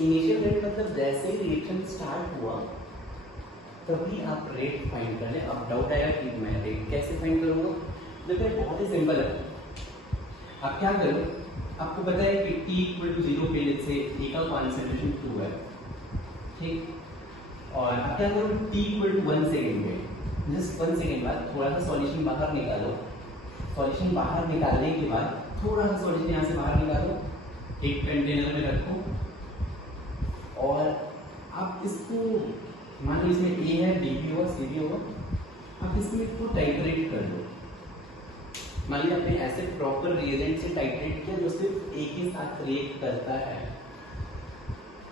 इनिशियल रेट मतलब जैसे ही रिएक्शन स्टार्ट हुआ तभी आप रेट फाइंड कर लें। अब डाउट आएगा कि मैं रेट कैसे फाइंड करूंगा, देखो बहुत ही सिंपल है। आप क्या करो, आपको पता है कि t=0 पे से A का कॉन्सेंट्रेशन 2 है, ठीक, और अब क्या करो, t=1 सेकेंड पे जस्ट 1 सेकेंड बाद थोड़ा सा सॉल्यूशन बाहर निकालो। सॉल्यूशन बाहर निकालने के बाद थोड़ा सा सॉल्यूशन यहाँ से बाहर निकालो, एक कंटेनर में रखो और आप इसको मान लो इसमें A है, B भी होगा, C भी होगा, आप इसमें इसको टाइट्रेट कर दो। मान लीजिए आपने ऐसे प्रॉपर रिएजेंट से टाइट्रेट किया जो सिर्फ A के साथ रिएक्ट करता है,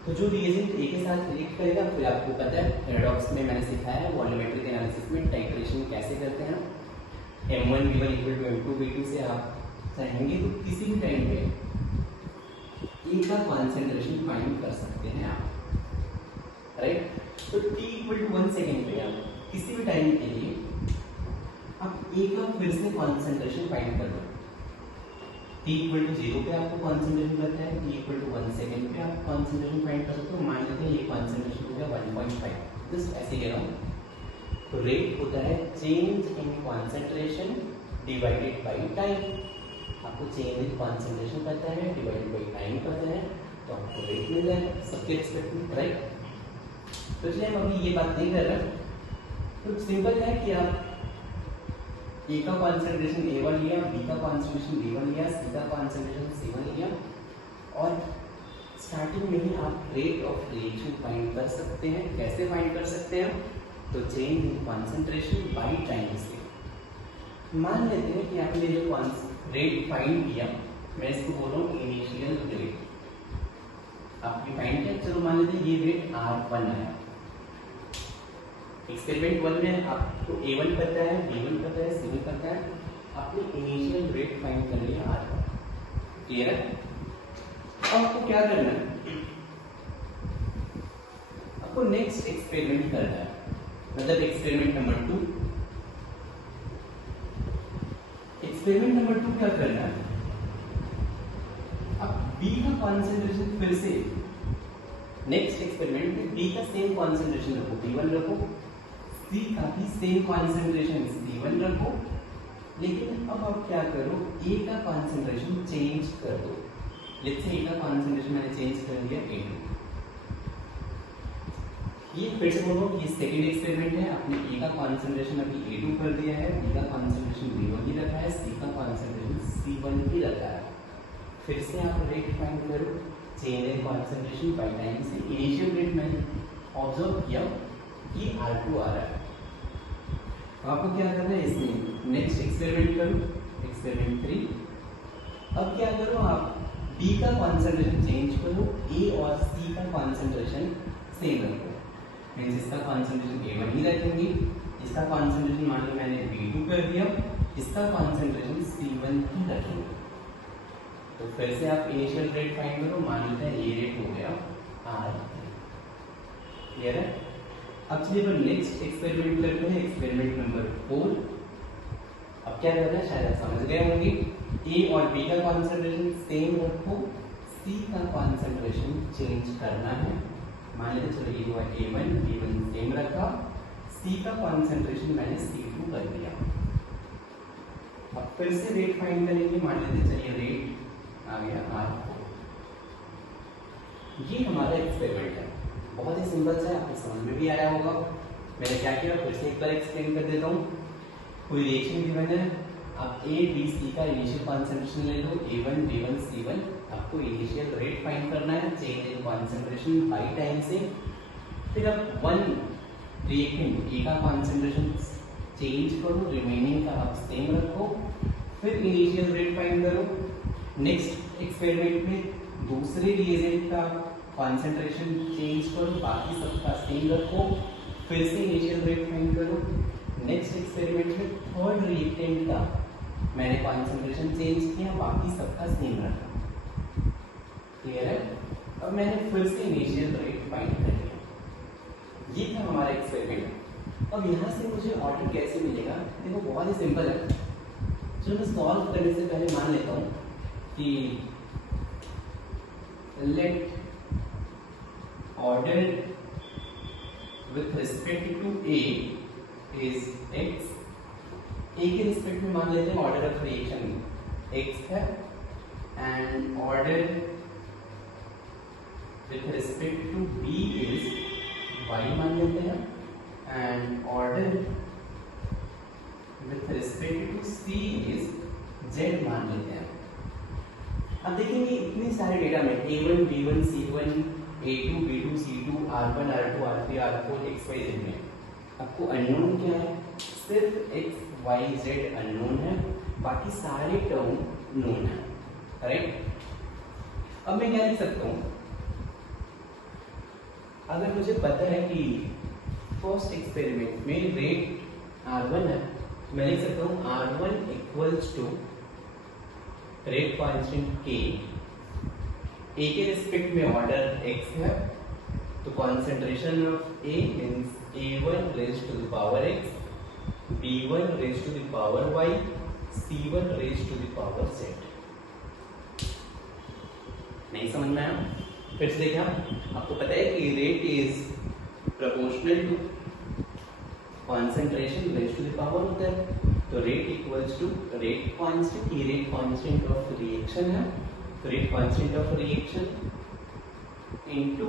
तो जो रिएजेंट A के साथ रिएक्ट करेगा फिर आपको पता है पैराडॉक्स में मैंने सिखाया है वॉल्यूमेट्रिक एनालिसिस में टाइट्रेशन कैसे करते हैं। M1 V1 = M2 V2 से आप चाहेंगे तो किसी भी टाइम पे A का कॉन्सेंट्रेशन फाइंड कर सकते हैं आप, राइट। तो t=1 सेकेंड पे आप किसी भी टाइम के लिए आप A का फिर से कॉन्सेंट्रेशन फाइंड कर लो। t=0 पे आपको कॉन्सेंट्रेशन पता है, t=1 सेकेंड पे आप कॉन्सेंट्रेशन फाइंड कर सकते हो। मान लेते हैं ये कॉन्सेंट्रेशन हो गया 1.5, जस्ट ऐसे कह रहा हूँ। तो रेट होता है change in concentration divided by time. आपको चेंज इन कॉन्सेंट्रेशन पता है, डिवाइडेड बाई टाइम पता है, तो आपको रेट मिल जाएगा सबके रिस्पेक्ट में, राइट। तो इसलिए हम अभी ये बात नहीं कर रहे, तो सिंपल है कि आप A का कॉन्सेंट्रेशन A1 लिया, B का कॉन्सेंट्रेशन B1 लिया, C का कॉन्सेंट्रेशन C1 लिया और स्टार्टिंग में ही आप रेट ऑफ रिएक्शन फाइंड कर सकते हैं। कैसे फाइंड कर सकते हैं, तो change in concentration by time से। मान लेते हैं कि आपने जो रेट फाइंड किया मैं इसको बोल रहा हूँ इनिशियल रेट। आपकी फाइंड किया, चलो मान लेते हैं ये रेट R1 आया। एक्सपेरिमेंट 1 में आपको A1 पता है, B1 पता है, C1 पता है, आपको इनिशियल रेट फाइंड करनी है R1। क्लियर है? अब आपको क्या करना है, आपको नेक्स्ट एक्सपेरिमेंट करना है, मतलब एक्सपेरिमेंट नंबर 2। एक्सपेरिमेंट नंबर 2 क्या करना है, अब B का कॉन्सेंट्रेशन फिर से नेक्स्ट एक्सपेरिमेंट में B का सेम कॉन्सेंट्रेशन रखो, B1 रखो, C का भी सेम कॉन्सेंट्रेशन C1 रखो, लेकिन अब आप क्या करो, A का कॉन्सेंट्रेशन चेंज कर दो। लेट्स से A का कॉन्सेंट्रेशन मैंने चेंज कर दिया A2। ये फिर से बोलो कि सेकंड एक्सपेरिमेंट है, आपने A का कॉन्सेंट्रेशन अभी A2 कर दिया है, B का कॉन्सेंट्रेशन B1 ही रखा है, C का कॉन्सेंट्रेशन C1 ही रखा है। फिर से आप रेट फाइंड करो, change in concentration by time से। इनिशियल रेट मैंने ऑब्जर्व किया कि R2 आ रहा है, तो आपको क्या करना है, इसमें नेक्स्ट एक्सपेरिमेंट करो, एक्सपेरिमेंट 3। अब क्या करो, आप B का कॉन्सेंट्रेशन चेंज करो, A और C का कॉन्सेंट्रेशन सेम रखो। मीन्स इसका कॉन्सेंट्रेशन A1 ही रखेंगे, इसका कॉन्सेंट्रेशन मान लो मैंने B2 कर दिया, इसका कॉन्सेंट्रेशन C1 ही रखेंगे। तो फिर से आप इनिशियल रेट फाइंड करो, मान लेते हैं ये रेट हो गया R3। क्लियर है? अब चलिए पर नेक्स्ट एक्सपेरिमेंट करते हैं, एक्सपेरिमेंट नंबर 4। अब क्या करना है, शायद आप समझ गए होंगे, A और B का कॉन्सेंट्रेशन सेम रखो, C का कॉन्सेंट्रेशन चेंज करना है। मान लेते चलो ये हुआ A1, B1 सेम रखा, C का कॉन्सेंट्रेशन मैंने C2 कर दिया। अब फिर से रेट फाइंड करेंगे, मान लेते चलिए रेट आ गया R4। ये हमारा एक्सपेरिमेंट है, बहुत ही सिंपल सा है, आपको समझ में भी आया होगा। मैंने क्या किया, फिर से एक बार एक्सप्लेन कर देता हूँ। कोई रिएक्शन गिवन है, आप A, B, C का इनिशियल कॉन्सेंट्रेशन ले लो, A1, B1, C1। आपको इनिशियल रेट फाइंड करना है, change in concentration by time से। फिर आप वन रिएक्टेंट A का कॉन्सेंट्रेशन चेंज करो, रिमेनिंग का आप सेम रखो, फिर इनिशियल रेट फाइंड करो। नेक्स्ट एक्सपेरिमेंट में दूसरे रिएजेंट का कॉन्सेंट्रेशन चेंज करो, बाकी सबका सेम रखो, फिर से इनिशियल रेट फाइंड करो। नेक्स्ट एक्सपेरिमेंट में थर्ड रिएक्टेंट का मैंने कॉन्सेंट्रेशन चेंज किया, बाकी सबका सेम रखा। क्लियर है? अब मैंने फिर से इनिशियल रेट फाइंड कर लिया। ये था हमारा एक्सपेरिमेंट। अब यहाँ से मुझे ऑर्डर कैसे मिलेगा, देखो बहुत ही सिंपल है। चलो मैं सॉल्व करने से पहले मान लेता हूँ कि let order with respect to A is X। A के रिस्पेक्ट में मान लेते हैं ऑर्डर ऑफ रिएक्शन X है, and order with respect to B is Y मान लेते हैं, and order with respect to C is Z मान लेते हैं। अब देखेंगे इतने सारे डेटा में A1, B1, C1, A2, B2, C2, R1, R2, R3, R4, XYZ में आपको अननोन क्या है, सिर्फ X, Y, Z अननोन है, बाकी सारे टर्म नोन है। राइट? अब मैं क्या लिख सकता हूँ, अगर मुझे पता है कि फर्स्ट एक्सपेरिमेंट में रेट R1 है, मैं लिख सकता हूँ R1 equals to rate constant K। A के रिस्पेक्ट में ऑर्डर X है, तो concentration of A means A1 raise to the power X, B1 raise to the power Y, C1 raise to the power Z। नहीं समझ में आया? फिर से देखा, आपको पता है कि rate is proportional to concentration raise to the power होता है, तो rate equals to rate constant. ये रेट कांस्टेंट ऑफ रिएक्शन है, तो rate constant of reaction into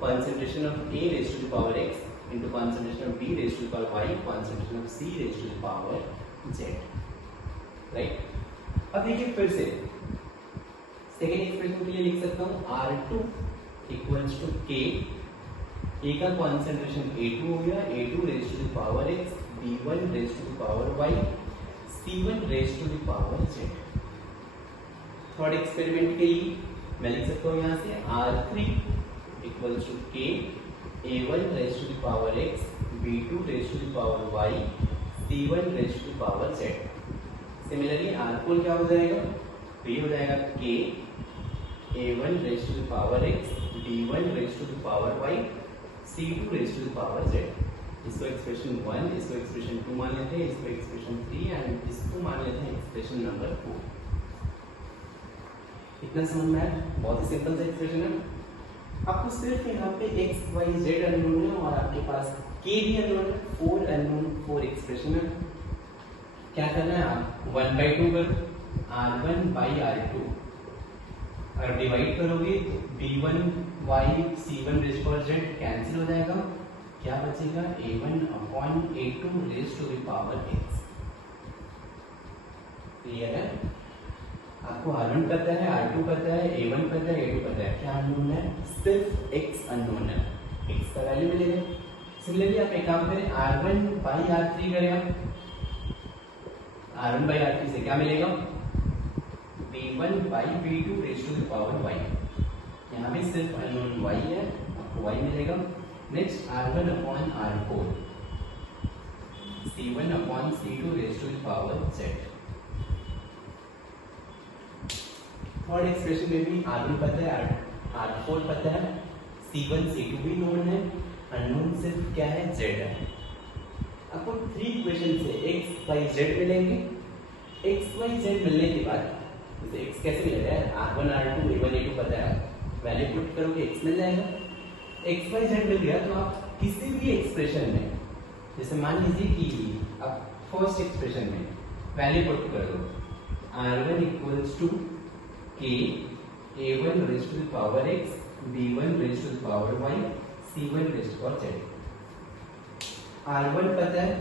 concentration of A raise to the power X into concentration of B raise to the power Y, concentration of C raise to the power Z। Right? अब देखिए फिर से second expression के लिए लिख सकता हूँ R2 equals to K। A का कॉन्सेंट्रेशन A2 हो गया, A2 raise to the power X, B1 raise to the power Y, C1 raise to the power Z। Third experiment के लिए मैं लिख सकता हूँ यहाँ से R3 equals to K A1 raise to the power X B2 raise to the power Y C1 raise to the power Z। Similarly R4 क्या हो जाएगा, तो ये हो जाएगा K A1 raise to the power X B1 raise to the power Y C2 raise to the power Z। इसको expression 1, इसको expression 2 मान लेते हैं, इसको एक्सप्रेशन 3 एंड इसको मान लेते हैं एक्सप्रेशन नंबर 4। इतना समझ में आया? बहुत ही सिंपल सा एक्सप्रेशन है। आपको सिर्फ यहाँ पे x y z अननोन है और आपके पास k भी अननोन है, 4 अननोन 4 एक्सप्रेशन है। क्या करना है, आप 1/2 कर r1 by r2, अगर डिवाइड करोगे तो b1 y c1 raise power z cancel हो जाएगा, क्या बचेगा a1 upon a2 raise to the power x। Clear है? आपको R1 पता है, R2 पता है, A1 पता है, A2 पता है, क्या अननोन है, सिर्फ x अननोन है, x का वैल्यू मिलेगा। सिमिलरली आप एक काम करें, R1 by R3 करें आप, R1 by R3 से क्या मिलेगा, B1 by B2 raise to the power y। यहाँ भी सिर्फ अननोन y है, आपको y मिलेगा। Next R1 upon R4 C1 upon C2 raise to the power z। Third expression में भी R1 पता है, R4 पता है, C1 C2 भी नोन है, अननोन सिर्फ क्या है, Z है। आपको 3 इक्वेशन से x y z मिलेंगे। x y z मिलने के बाद जैसे x कैसे मिलेगा, R1 R2 A1 A2 पता है, वैल्यू पुट करोगे x मिल जाएगा। x y z मिल गया तो आप किसी भी एक्सप्रेशन में, जैसे मान लीजिए कि आप फर्स्ट एक्सप्रेशन में वैल्यू पुट कर दो, R1 equals to K A1 raise to the power X B1 raise to the power Y C1 raise to power Z। R1 पता है,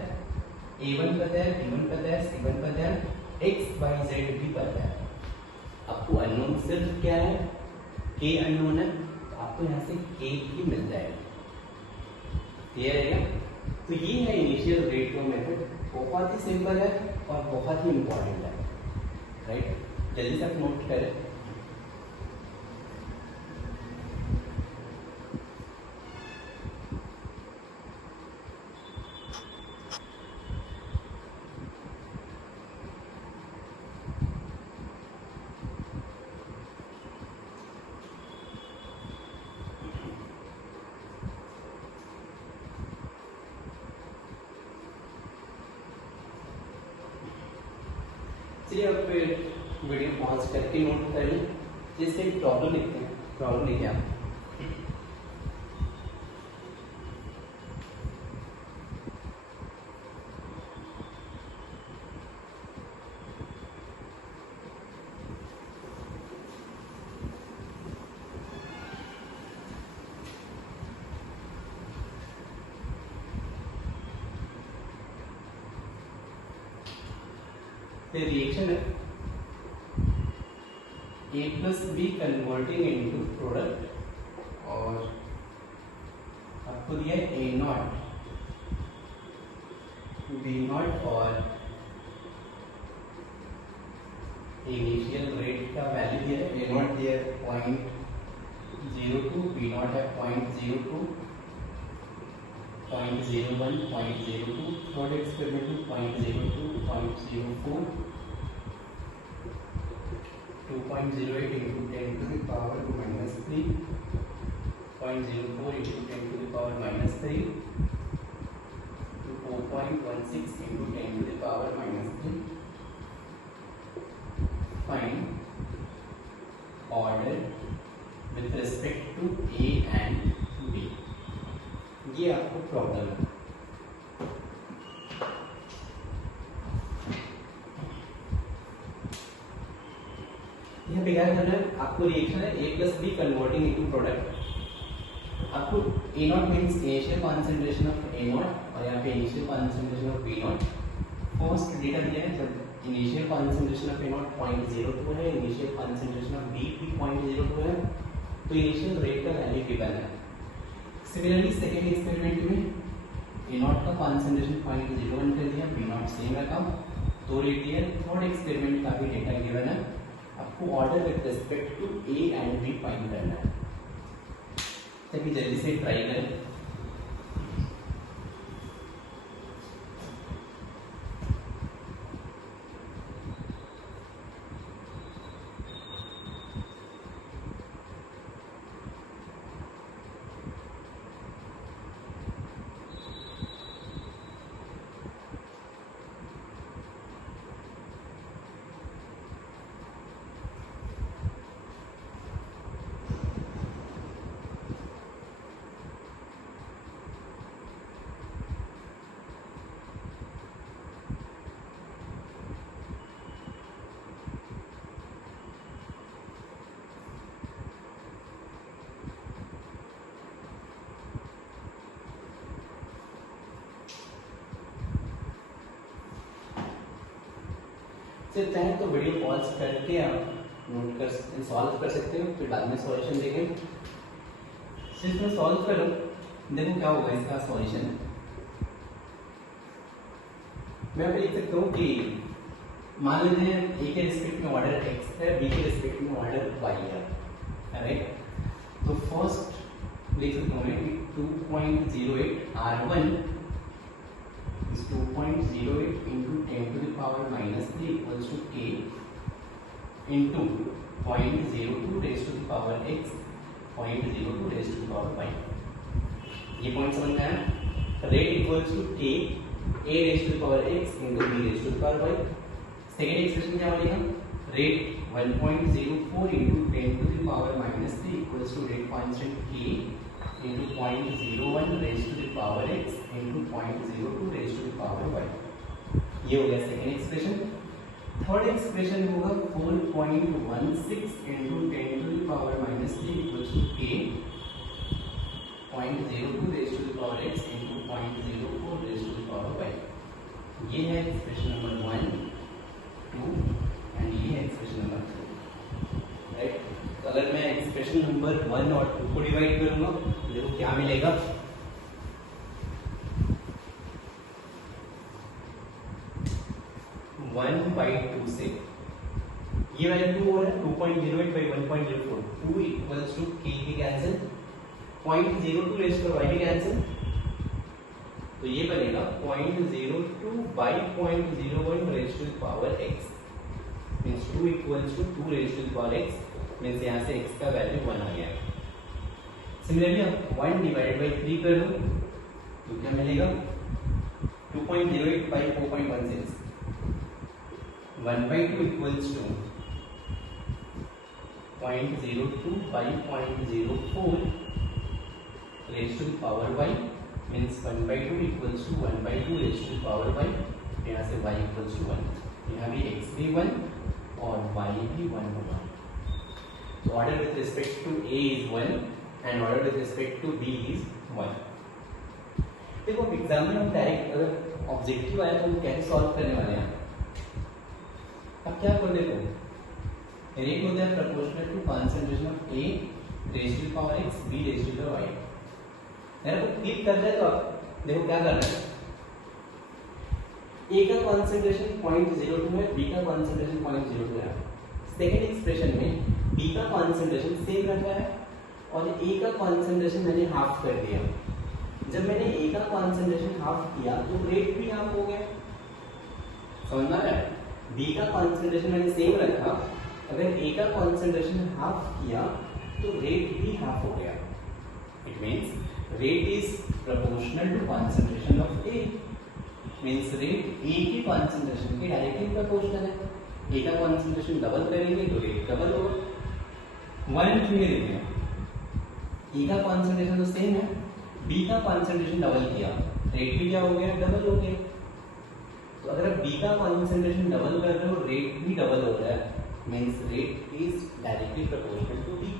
A1 पता है, B1 पता है, C1 पता है, X Y Z भी पता है। आपको अननोन सिर्फ क्या है, K अननोन है, तो आपको यहाँ से K भी मिल जाएगा। क्लियर है क्या? तो ये है इनिशियल रेट का मेथड, बहुत ही सिंपल है और बहुत ही इंपॉर्टेंट है, राइट? जल्दी से आप नोट करें। चलिए अब फिर वीडियो पॉज करके नोट कर लें, जिससे प्रॉब्लम लिखते हैं। प्रॉब्लम लिखे आप, रिएक्शन है A plus B converting into product, और आपको दिया है A0 B0 और इनिशियल रेट का वैल्यू दिया है, A0 दिया है 0.02, B0 है 0.02, 0.01, 0.02, third experiment 0.02, 0.04, 2.08 into 10 to the power -3, 0.04 into 10 to the power -3, to 4.16 into 10 to the power -3. Find order with respect to A and B. ये आपको प्रॉब्लम है। यहाँ पे क्या करना है, आपको रिएक्शन है A plus B converting into product. आपको A0 means initial concentration of A0 और यहाँ पे initial concentration of B0। First data दिया है, जब इनिशियल कॉन्सेंट्रेशन ऑफ A0 0.02 है, इनिशियल कॉन्सेंट्रेशन ऑफ B भी 0.02 है, तो इनिशियल रेट का वैल्यू गिवन है। सिमिलरली सेकेंड एक्सपेरिमेंट में A0 का कॉन्सेंट्रेशन 0.01 कर दिया, B0 सेम रखा, 2 रेट दिया। थर्ड एक्सपेरिमेंट का भी डेटा गिवन है, आपको order with respect to A and B find करना है। चलिए जल्दी से ट्राई करें। चाहे तो वीडियो पॉज करके आप नोट कर सॉल्व कर सकते हो, फिर बाद में सॉल्यूशन देखें। इसमें सॉल्व करो, देखो क्या होगा इसका सॉल्यूशन। मैं अब लिख सकता हूँ कि मान लीजिए ए के रिस्पेक्ट में ऑर्डर एक्स है, बी के रिस्पेक्ट में ऑर्डर वाई है, राइट। तो फर्स्ट लिख सकता हूँ मैं कि 2.08 R1 is 2.08 into 10 to the power minus 3 equals to k into 0.02 raised to the power x 0.02 raised to the power y। ये पॉइंट समझ में आया। Rate equals to k a raised to the power x into b raised to the power y। Second expression क्या बनेगा, rate 1.04 into 10 to the power minus 3 equals to rate constant k into 0.01 raised to the power x into 0.02 raised to the power y। ये हो गया second expression. Third expression होगा 4.16 into 10 to the power minus 3 equals to k 0.02 raised to the power x into 0.04 raised to the power y। ये है expression number 1, 2 and ये है expression number 2, right. तो अगर मैं एक्सप्रेशन नंबर 1 और 2 को डिवाइड करूंगा, देखो क्या मिलेगा। 1/2 से ये वैल्यू हो रहा है 2.08 by 1.04, 2 इक्वल्स टू k के कैंसिल, 0.02 रेज़ टू y के कैंसिल, तो ये बनेगा 0.02 by 0.01 raise to the power x means 2 equals to 2 raise to the power x means यहाँ से x का वैल्यू 1 आ गया। सिमिलरली अब 1 डिवाइडेड बाई 3 कर दो तो क्या मिलेगा, 2.08 by 4.16, 1/2 equals to 0.02 by 0.04 raised to the power y means 1/2 equals to 1/2 raised to the power y। यहाँ से y equals to 1, यहाँ भी x भी 1 और y भी 1 होगा। तो order with respect to a is 1 and order with respect to b is 1। देखो एग्जाम में हम डायरेक्ट अगर ऑब्जेक्टिव आया तो हम कैसे सॉल्व करने वाले हैं। अब क्या कर देखो, रेट होता है proportional to concentration of A raise to the power x b raise to the power y। मेरा को क्लिक कर रहा है तो आप देखो क्या करना है, ए का कंसंट्रेशन 0.02 है, बी का कंसंट्रेशन 0.02 है। सेकंड एक्सप्रेशन में बी का कंसंट्रेशन सेम रखा है और ए का कंसंट्रेशन मैंने हाफ कर दिया। जब मैंने ए का कंसंट्रेशन हाफ किया तो रेट भी हाफ हो गया, समझ में आ रहा है। बी का कंसंट्रेशन मैंने सेम रखा, अगर ए का कंसंट्रेशन हाफ किया तो रेट भी हाफ हो गया। It means rate is proportional to concentration of A, means rate A की कंसंट्रेशन के डायरेक्टली प्रोपोर्शनल है। ए का कंसंट्रेशन डबल करेंगे तो रेट डबल होगा। 1 2 देखते हैं, ए का कंसंट्रेशन तो सेम है, बी का कंसंट्रेशन डबल किया, रेट भी क्या हो गया, डबल हो गया। तो अगर आप बी का कंसंट्रेशन डबल कर रहे हो, रेट भी डबल हो रहा है, means rate is directly proportional to B.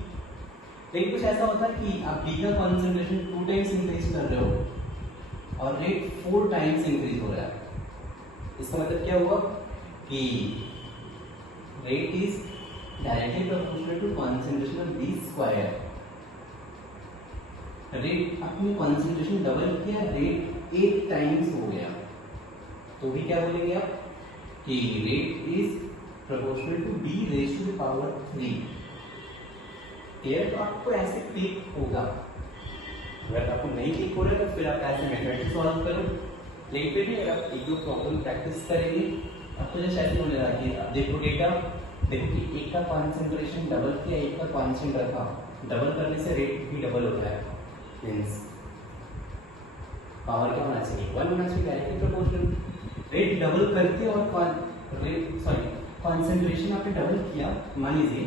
लेकिन कुछ ऐसा होता है कि आप बी का कंसंट्रेशन 2 टाइम्स इंक्रीज कर रहे हो और रेट 4 टाइम्स इंक्रीज हो रहा है। इसका मतलब क्या हुआ कि rate is directly proportional to concentration of B square. Rate अपनी कंसंट्रेशन डबल किया, रेट 8 टाइम्स हो गया, तो भी क्या बोलेंगे आप कि rate is proportional to b raise to the power 3। Clear? तो आपको ऐसे क्लिक होगा। अगर आपको नहीं क्लिक हो रहा है तो फिर आप ऐसे मेथड से सॉल्व करो। लेकिन फिर भी अगर आप एक दो प्रॉब्लम प्रैक्टिस करेंगे आपको जैसे ऐसे होने लगा कि देखो डेटा, देखो कि एक का कॉन्सेंट्रेशन डबल किया, एक का कॉन्स्टेंट रखा, डबल करने से रेट भी डबल होता है। मींस पावर क्या होना चाहिए? 1 होना चाहिए, डायरेक्टली प्रोपोर्शनल। रेट डबल करके और कॉन्सेंट्रेशन आपने डबल किया, मान लीजिए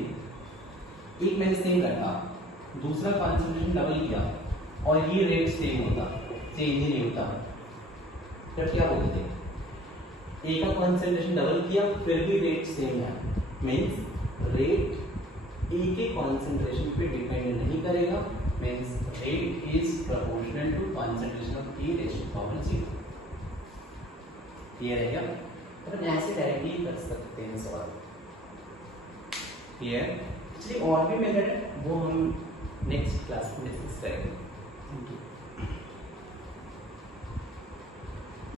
एक मैंने सेम रखा, दूसरा कॉन्सेंट्रेशन डबल किया और ये रेट सेम होता, चेंज ही नहीं होता, तो क्या बोलते हैं? एक का कॉन्सेंट्रेशन डबल किया फिर भी रेट सेम है, मींस रेट ए के कॉन्सेंट्रेशन पे डिपेंड नहीं करेगा, means rate is proportional to concentration of A raise to power 0। Clear है क्या? अपन ऐसे डायरेक्टली कर सकते हैं सवाल। क्लियर? चलिए और भी मेथड है वो हम नेक्स्ट क्लास में डिस्कस करेंगे। Thank you.